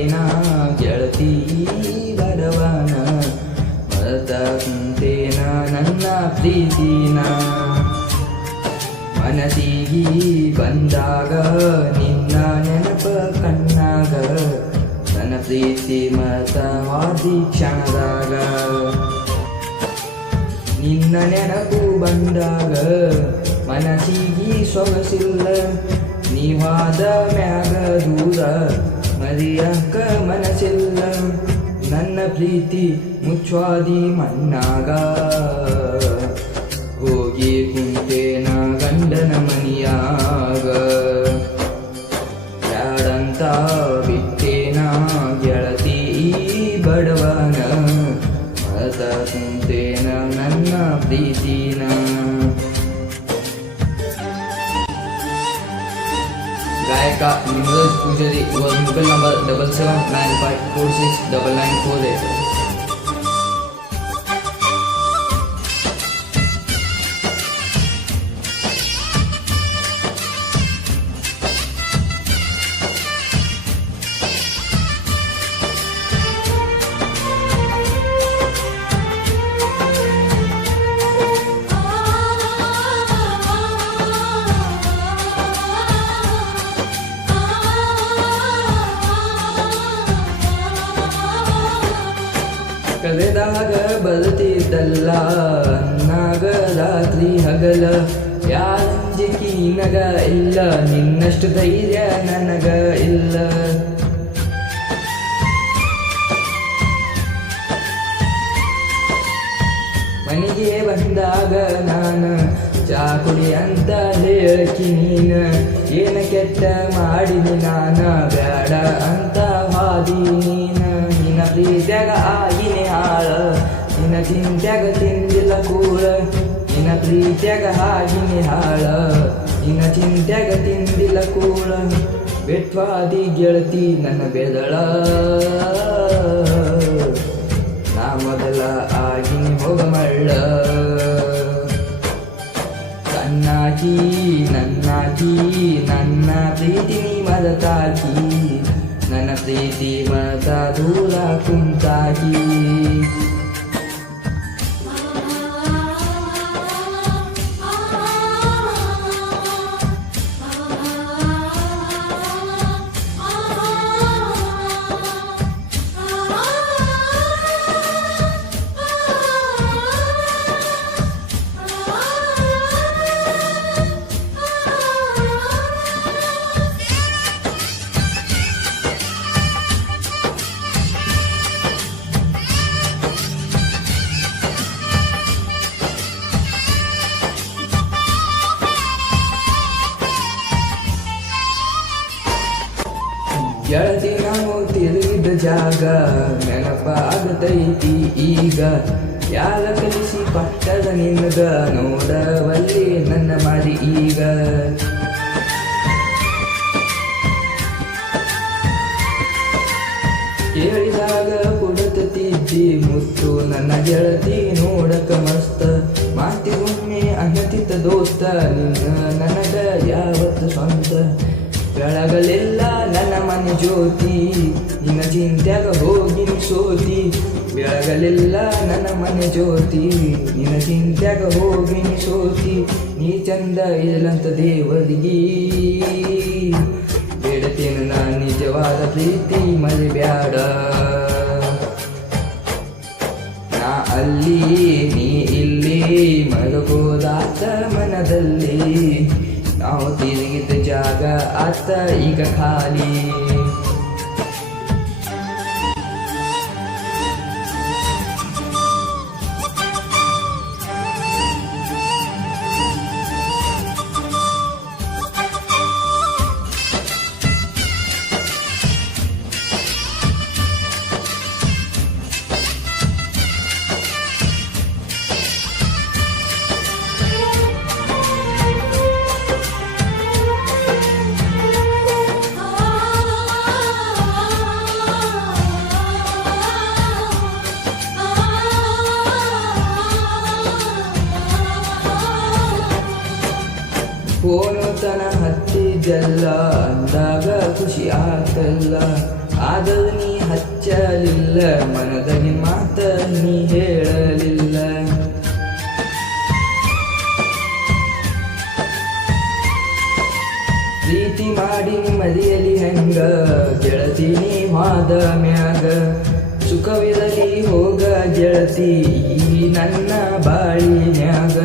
ಮರೆತೇನ ಗೆಳತಿ ಬಡವನ ಮರೆತ ಕುಂತೇನ ನನ್ನ ಪ್ರೀತಿನ ಮನಸ್ಸಿಗೆ ಬಂದಾಗ ನಿನ್ನ ನೆನಪ ಕಣ್ಣಾಗ ನನ್ನ ಪ್ರೀತಿ ಮತವಾದಿ ಕ್ಷಣದಾಗ ನಿನ್ನ ನೆನಪು ಬಂದಾಗ ಮನಸ್ಸಿಗೆ ಸೊಗಸಿಲ್ಲ ನೀವಾದ ಮ್ಯಾಗ ದೂರ ಮರಿಯಕ್ಕ ಮನಸ್ಸಿಲ್ಲ ನನ್ನ ಪ್ರೀತಿ ಮುಚ್ಚಾದಿ ಮಣ್ಣಾಗ ಹೋಗಿ ಕುಂತೇನ ಗಂಡನ ಮನಿಯಾಗ ಯಾರಂತ ಬಿಟ್ಟೇನ ಗೆಳತಿ ಬಡವನ ಮರೆತ ಕುಂತೇನ ನನ್ನ ಪ್ರೀತಿನ गायक नीरज पुजारी व मोबाईल नंबर 7795469948. ಕರೆದಾಗ ಬರ್ತಿದ್ದಲ್ಲ ನಾಗ ರಾತ್ರಿ ಹಗಲ ಯಾರಂಜಿಕಿ ನಗ ಇಲ್ಲ ನಿನ್ನಷ್ಟು ಧೈರ್ಯ ನನಗ ಇಲ್ಲ ಮನೆಗೆ ಬಂದಾಗ ನಾನು ಚಾಕುಡಿ ಅಂತ ಹೇಳಕಿ ನೀನ ಏನ ಕೆಟ್ಟ ಮಾಡಿದಿ ನಾನ ಬೇಡ ಅಂತ ಹಾದಿ ನೀನ ನಿನ್ನ ಪ್ರೀತ್ಯಾಗ ಆಗಿನಿ ಹಾಳ ನಿನ್ನ ಚಿಂತ್ಯಾಗ ತಿಂದಿಲ್ಲ ಕೂಳ ನಿನ್ನ ಪ್ರೀತ್ಯಾಗ ಆಗಿನಿ ಹಾಳ ನಿನ್ನ ಚಿಂತ್ಯಾಗ ತಿಂದಿಲ್ಲ ಕೂಳ ಬೆಟ್ವಾದಿ ಗೆಳತಿ ನನ್ನ ಬೆದಳ ನಾ ಮೊದಲ ಆಗಿನಿ ಹೋಗ ಮಳ್ಳ ಕಣ್ಣಾಕಿ ನನ್ನಾಕಿ ನನ್ನ ಪ್ರೀತಿ ಮದತಾಕಿ ನನ್ನ ಪ್ರೀತಿ ಮತ ದೂರ ಕುಂತಾಕಿ ಗೆಳತಿ ನಾವು ತಿರುಗಿದ ಜಾಗ ನೆನಪಾಗತೈತಿ ಈಗ ಯಾರ ಕಲಿಸಿ ಪಟ್ಟದ ನಿನ್ನಗ ನೋಡವಲ್ಲಿ ನನ್ನ ಮಾರಿ ಈಗ ಕೇಳಿದಾಗ ಕೊಡುತ್ತಿದ್ದಿ ಮುತ್ತು ನನ್ನ ಗೆಳತಿ ನೋಡಕ ಮಸ್ತ ಮಾತಿಗೊಮ್ಮೆ ಅನ್ನತಿದ್ದ ದೋಸ್ತ ನಿನ್ನ ನನಗ ಯಾವತ್ತು ಸ್ವಂತ ಬೆಳಗಲೆಲ್ಲ ನನ್ನ ಮನೆ ಜ್ಯೋತಿ ನಿನ್ನ ಚಿಂತ್ಯಾಗ ಹೋಗಿನಿ ಸೋತಿ ಬೆಳಗಲೆಲ್ಲ ನನ್ನ ಮನೆ ಜ್ಯೋತಿ ನಿನ್ನ ಚಿಂತ್ಯಾಗ ಹೋಗಿನಿ ಸೋತಿ ನೀ ಚಂದ ಇಲ್ಲಂತ ದೇವರಿಗೆ ಬೇಡತೇನು ನಾ ನಿಜವಾದ ಪ್ರೀತಿ ಮರಿಬ್ಯಾಡ ನಾ ಅಲ್ಲಿ ನೀ ಇಲ್ಲಿ ಮಲಗೋದಾತ ಮನದಲ್ಲಿ ನಾವು ತಿರುಗಿದ ಜಾಗ ಆತ ಈಗ ಖಾಲಿ ಫೋನು ತನ ಹತ್ತಿದ್ದೆಲ್ಲ ಅಂದಾಗ ಖುಷಿ ಆಗ್ತಲ್ಲ ಆದರೂ ನೀ ಹಚ್ಚಲಿಲ್ಲ, ಮನದಲ್ಲಿ ಮಾತ ನೀ ಹೇಳಲಿಲ್ಲ. ಪ್ರೀತಿ ಮಾಡಿ ಮದಿಯಲಿ ಹೆಂಗ ಗೆಳತಿ ನೀ ವಾದ ಮ್ಯಾಗ, ಸುಖವಿರಲಿ ಹೋಗ ಗೆಳತಿ ನನ್ನ ಬಾಳಿನ್ಯಾಗ.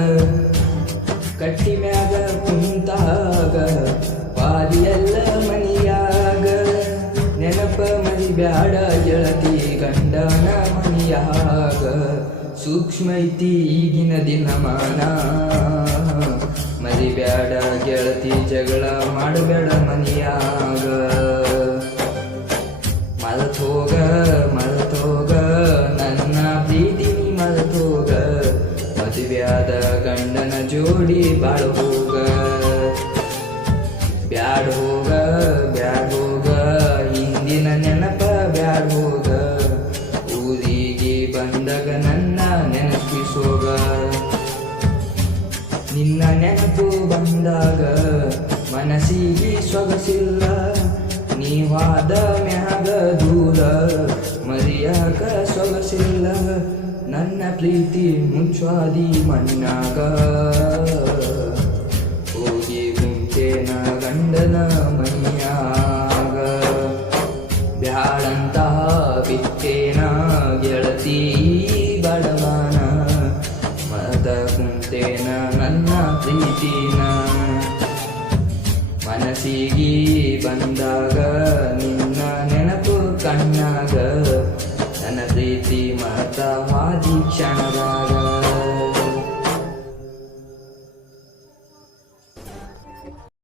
ಕಟ್ಟಿ ಮ್ಯಾಗ ಕುಂತಾಗ ಪಾಲಿಯೆಲ್ಲ ಮನಿಯಾಗ, ನೆನಪ ಮರಿಬ್ಯಾಡ ಗೆಳತಿ ಗಂಡನ ಮನಿಯಾಗ. ಸೂಕ್ಷ್ಮ ಐತಿ ಈಗಿನ ದಿನಮಾನ, ಮರಿಬ್ಯಾಡ ಗೆಳತಿ ಜಗಳ ಮಾಡಬೇಡ ಮನಿಯಾಗ. ಮರೆತೋಗ ನನ್ನ ಪ್ರೀತಿ ನೀ ಮರೆತೋಗ, ಮದುವೆಯಾದ ಗಂಡನ ಜೋಡಿ ಬಾಳ ಹೋಗ. ಬ್ಯಾಡ ಹೋಗ ಹಿಂದಿನ ನೆನಪ ಬ್ಯಾಡ ಹೋಗ, ಊರಿಗೆ ಬಂದಾಗ ನನ್ನ ನೆನಪಿಸೋಗ. ನಿನ್ನ ನೆನಪು ಬಂದಾಗ ಮನಸ್ಸಿಗೆ ಸೊಗಸಿಲ್ಲ, ನೀವಾದ ಮ್ಯಾಗ ದೂರ ಮರಿಯಾಕ ಸೊಗಸಿಲ್ಲ. ನನ್ನ ಪ್ರೀತಿ ಮುಚ್ಚಾದಿ ಮಣ್ಣಾಗ, ಹೋಗಿ ಕುಂತೇನ ಗಂಡನ ಮೈಯಾಗ. ಬ್ಯಾಡಂತ ಬಿತ್ತೇನ ಗೆಳತಿ ಬಡವನ, ಮದ ಕುಂತೇನ ನನ್ನ ಪ್ರೀತಿನ. ಮನಸ್ಸಿಗೆ ಬಂದಾಗ ನಿನ್ನ ನೆನಪು ಕಣ್ಣಾಗ, ನನ್ನ ಪ್ರೀತಿ ಮರೆತ ಹಾದಿ ಕ್ಷಣದಾಗ.